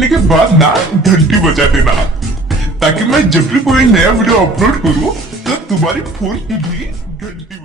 करने के बाद ना घंटी बजा देना, ताकि मैं जब भी कोई नया वीडियो अपलोड करूँ तो तुम्हारी फोन की भी घंटी